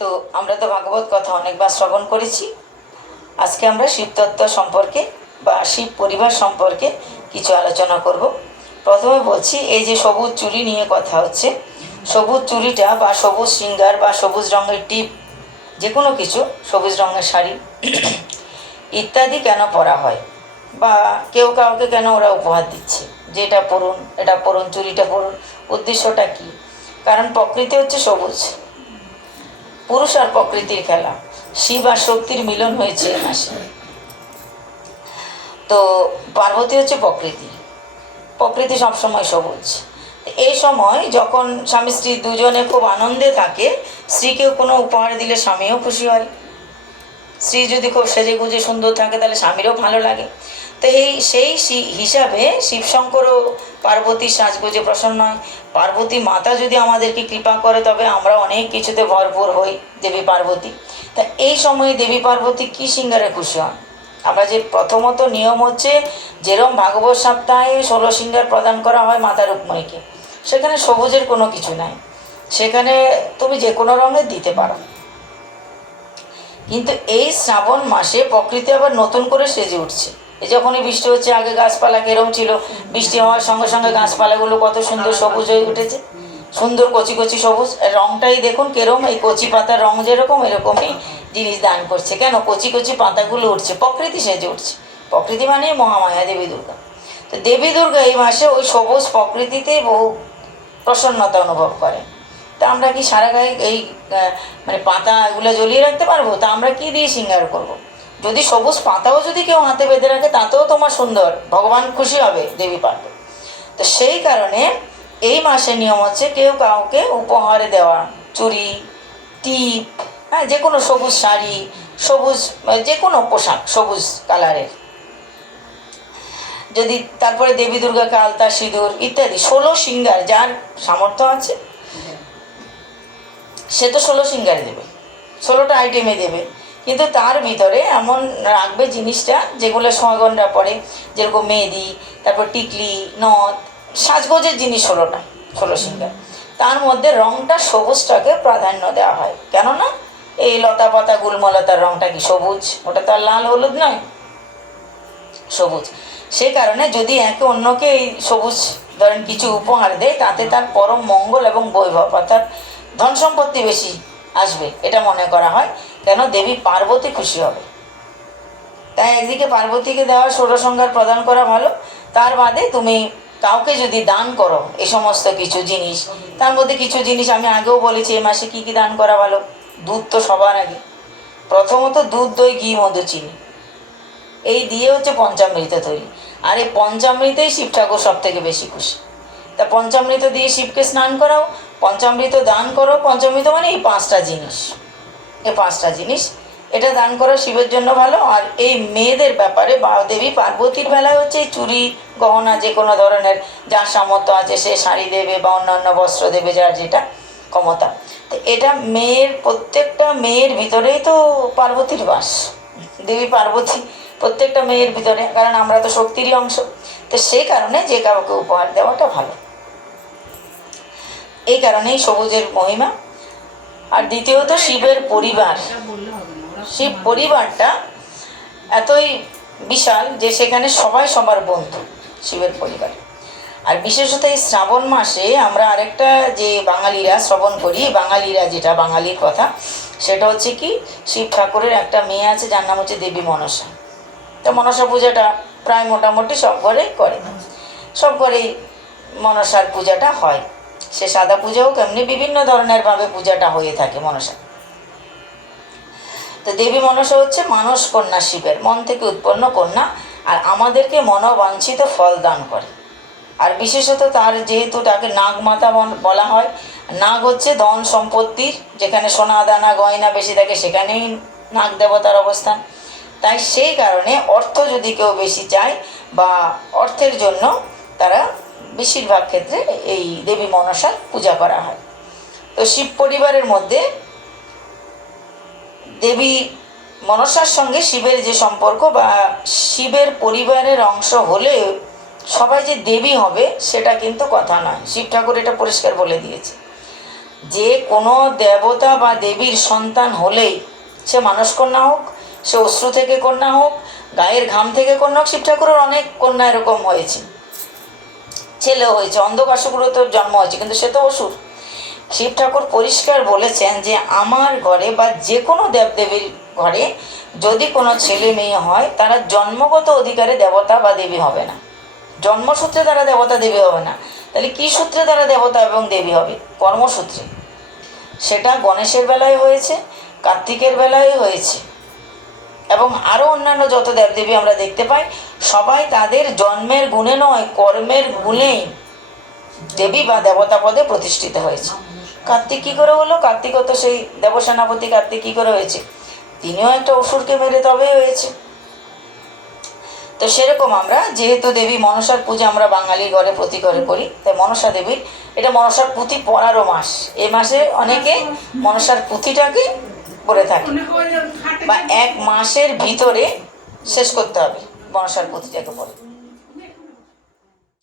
তো আমরা তো ভাগবত কথা অনেকবার শ্রবণ করেছি। আজকে আমরা শিবতত্ত্ব সম্পর্কে বা শিব পরিবার সম্পর্কে কিছু আলোচনা করব। প্রথমে বলছি, এই যে সবুজ চুড়ি নিয়ে কথা হচ্ছে, সবুজ চুড়িটা বা সবুজ শৃঙ্গার বা সবুজ রঙের টিপ, যে কোনো কিছু, সবুজ রঙের শাড়ি ইত্যাদি কেন পরা হয়, বা কেউ কাউকে কেন ওরা উপহার দিচ্ছে যে এটা পরুন, এটা পরুন, চুড়িটা পরুন, উদ্দেশ্যটা কী? কারণ প্রকৃতি হচ্ছে সবুজ, পুরুষ আর প্রকৃতির খেলা, শিব আর শক্তির মিলন হয়েছে এই মাসে। তো পার্বতী হচ্ছে প্রকৃতি, প্রকৃতি সবসময় সবুজ। এই সময় যখন স্বামী স্ত্রী দুজনে খুব আনন্দে থাকে, স্ত্রীকেও কোনো উপহার দিলে স্বামীও খুশি হয়। স্ত্রী যদি খুব সেজে গুজে সুন্দর থাকে তাহলে স্বামীরও ভালো লাগে। তো সেই হিসাবে শিবশঙ্করও পার্বতীর সাজগোজে প্রসন্ন হয়। পার্বতী মাতা যদি আমাদেরকে কৃপা করে তবে আমরা অনেক কিছুতে ভরপুর হই, দেবী পার্বতী। তা এই সময়ে দেবী পার্বতী কী সিঙ্গারে খুশি হন? আমরা যে প্রথমত নিয়ম হচ্ছে, যেরম ভাগবত সপ্তাহে 16 সিঙ্গার প্রদান করা হয় মাতা রুক্মণীকে, সেখানে সবুজের কোনো কিছু নাই, সেখানে তুমি যে কোনো রঙের দিতে পারো। কিন্তু এই শ্রাবণ মাসে প্রকৃতি আবার নতুন করে সেজে উঠছে। এই যখনই বৃষ্টি হচ্ছে, আগে গাছপালা কেরম ছিল, বৃষ্টি হওয়ার সঙ্গে সঙ্গে গাছপালাগুলো কত সুন্দর সবুজ হয়ে উঠেছে, সুন্দর কচি কচি সবুজ। রঙটাই দেখুন কেরম, এই কচি পাতার রঙ যেরকম এরকমই জিনিস দান করছে। কেন? কচি কচি পাতাগুলো উঠছে, প্রকৃতি সেজে উঠছে। প্রকৃতি মানে মহামায়া দেবী দুর্গা। তো দেবী দুর্গা এই মাসে ওই সবুজ প্রকৃতিতেই বহু প্রসন্নতা অনুভব করে। তা আমরা কি সারা গায়ে এই মানে পাতা এগুলো জ্বলিয়ে রাখতে পারবো? তা আমরা কি দিয়ে সিঙ্গার করব? যদি সবুজ পাতাও যদি কেউ হাতে বেঁধে রাখে তাতেও তোমার সুন্দর, ভগবান খুশি হবে, দেবী পারবে। তো সেই কারণে এই মাসে নিয়ম হচ্ছে কেউ কাউকে উপহারে দেওয়া চুড়ি, টিপ, হ্যাঁ, যে কোনো সবুজ শাড়ি, সবুজ যে কোনো পোশাক সবুজ কালারের। যদি তারপরে দেবী দুর্গাকে আলতা, সিঁদুর ইত্যাদি 16 সিঙ্গার, যার সামর্থ্য আছে সে তো 16 সিঙ্গারে দেবে, 16টা আইটেমে দেবে। কিন্তু তার ভিতরে এমন রাখবে জিনিসটা যেগুলো সগনরা পরে, যেরকম মেহেদি, তারপর টিকলি, নথ, সাজগোজের জিনিস 16টা, 16 সিঙ্গার। তার মধ্যে রঙটা সবুজটাকে প্রাধান্য দেওয়া হয়। কেননা এই লতা পাতা গুলমলতার রঙটা কি সবুজ? ওটা তো আর লাল হলুদ নয়, সবুজ। সেই কারণে যদি একে অন্যকে এই সবুজ ধরেন কিছু উপহার দেয়, তাতে তার পরম মঙ্গল এবং বৈভব, অর্থাৎ ধন সম্পত্তি বেশি আসবে, এটা মনে করা হয়। কেন? দেবী পার্বতী খুশি হবে। তাই একদিকে পার্বতীকে দেওয়া 16 সিঙ্গার প্রদান করা ভালো। তার বাদে তুমি কাউকে যদি দান করো এই সমস্ত কিছু জিনিস, তার মধ্যে কিছু জিনিস আমি আগেও বলেছি এই মাসে কী কী দান করা ভালো। দুধ তো সবার আগে, প্রথমত দুধ, দই, ঘি, মধু, চিনি, এই দিয়ে হচ্ছে পঞ্চামৃত তৈরি। আর এই পঞ্চামৃতেই শিব ঠাকুর সব থেকে বেশি খুশি। তা পঞ্চামৃত দিয়ে শিবকে স্নান করাও, পঞ্চামৃত দান করো। পঞ্চামৃত মানে এই 5টা জিনিস, এই 5টা জিনিস, এটা দান করা শিবের জন্য ভালো। আর এই মেয়েদের ব্যাপারে বা দেবী পার্বতীর বেলায় হচ্ছে এই চুড়ি গহনা যে কোনো ধরনের, যার সামর্থ্য আছে সে শাড়ি দেবে বা অন্যান্য বস্ত্র দেবে, যার যেটা ক্ষমতা। তো এটা মেয়ের, প্রত্যেকটা মেয়ের ভিতরেই তো পার্বতীর বাস, দেবী পার্বতী প্রত্যেকটা মেয়ের ভিতরে, কারণ আমরা তো শক্তিরই অংশ। তো সেই কারণে যে কাউকে উপহার দেওয়াটা ভালো, এই কারণেই সবুজের মহিমা। আর দ্বিতীয়ত শিবের পরিবার, শিব পরিবারটা এতই বিশাল যে সেখানে সবাই সবার বন্ধু, শিবের পরিবার। আর বিশেষত এই শ্রাবণ মাসে আমরা আরেকটা যে বাঙালিরা শ্রবণ করি, বাঙালিরা যেটা বাঙালির কথা, সেটা হচ্ছে কি, শিব ঠাকুরের একটা মেয়ে আছে যার নাম হচ্ছে দেবী মনসা। তো মনসা পূজাটা প্রায় মোটামুটি সব ঘরেই করে, সব ঘরেই মনসার পূজাটা হয়। সে সাদা পূজা হোক, এমনি বিভিন্ন ধরনের ভাবে পূজাটা হয়ে থাকে মনসা। তো দেবী মনসা হচ্ছে মানস কন্যা, শিবের মন থেকে উৎপন্ন কন্যা, আর আমাদেরকে মনোবাঞ্ছিত ফল দান করে। আর বিশেষত তার যেহেতু তাকে নাগমাতা বলা হয়, নাগ হচ্ছে ধন সম্পত্তির, যেখানে সোনা দানা গয়না বেশি থাকে সেখানেই নাগ দেবতার অবস্থান। তাই সেই কারণে অর্থ যদি কেউ বেশি চায় বা অর্থের জন্য তারা বেশিরভাগ ক্ষেত্রে এই দেবী মনসার পূজা করা হয়। তো শিব পরিবারের মধ্যে দেবী মনসার সঙ্গে শিবের যে সম্পর্ক, বা শিবের পরিবারের অংশ হলে সবাই যে দেবী হবে সেটা কিন্তু কথা নয়, শিব ঠাকুর এটা পরিষ্কার বলে দিয়েছে। যে কোনো দেবতা বা দেবীর সন্তান হলেই, সে মানুষ কন্যা হোক, সে অশ্রু থেকে কন্যা হোক, গায়ের ঘাম থেকে কন্যা হোক, শিব ঠাকুরের অনেক কন্যা এরকম হয়েছে, ছেলেও হয়েছে, অন্ধকাশুরও তো জন্ম হয়েছে, কিন্তু সে তো অসুর। শিব ঠাকুর পরিষ্কার বলেছেন যে আমার ঘরে বা যে কোনো দেবদেবীর ঘরে যদি কোনো ছেলে মেয়ে হয়, তারা জন্মগত অধিকারে দেবতা বা দেবী হবে না, জন্মসূত্রে তারা দেবতা দেবী হবে না। তাহলে কী সূত্রে তারা দেবতা এবং দেবী হবে? কর্মসূত্রে। সেটা গণেশের বেলায় হয়েছে, কার্তিকের বেলায় হয়েছে, এবং আরও অন্যান্য যত দেবদেবী আমরা দেখতে পাই, সবাই তাদের জন্মের গুণে নয়, কর্মের গুণেই দেবী বা দেবতা পদে প্রতিষ্ঠিত হয়েছে। কার্তিক কী করে হলো? কার্তিকও তো সেই দেবসেনাপতি কার্তিক কী করে হয়েছে? তিনিও একটা অসুরকে মেরে তবেই হয়েছে। তো সেরকম আমরা যেহেতু দেবী মনসার পূজা আমরা বাঙালি ঘরে প্রতি ঘরে করি, তাই মনসা দেবীর এটা মনসার পুঁথি পড়ারও মাস। এই মাসে অনেকে মনসার পুঁথিটাকে পড়ে থাকে, বা এক মাসের ভিতরে শেষ করতে হবে মনসার পুঁথিটাকে পড়ে।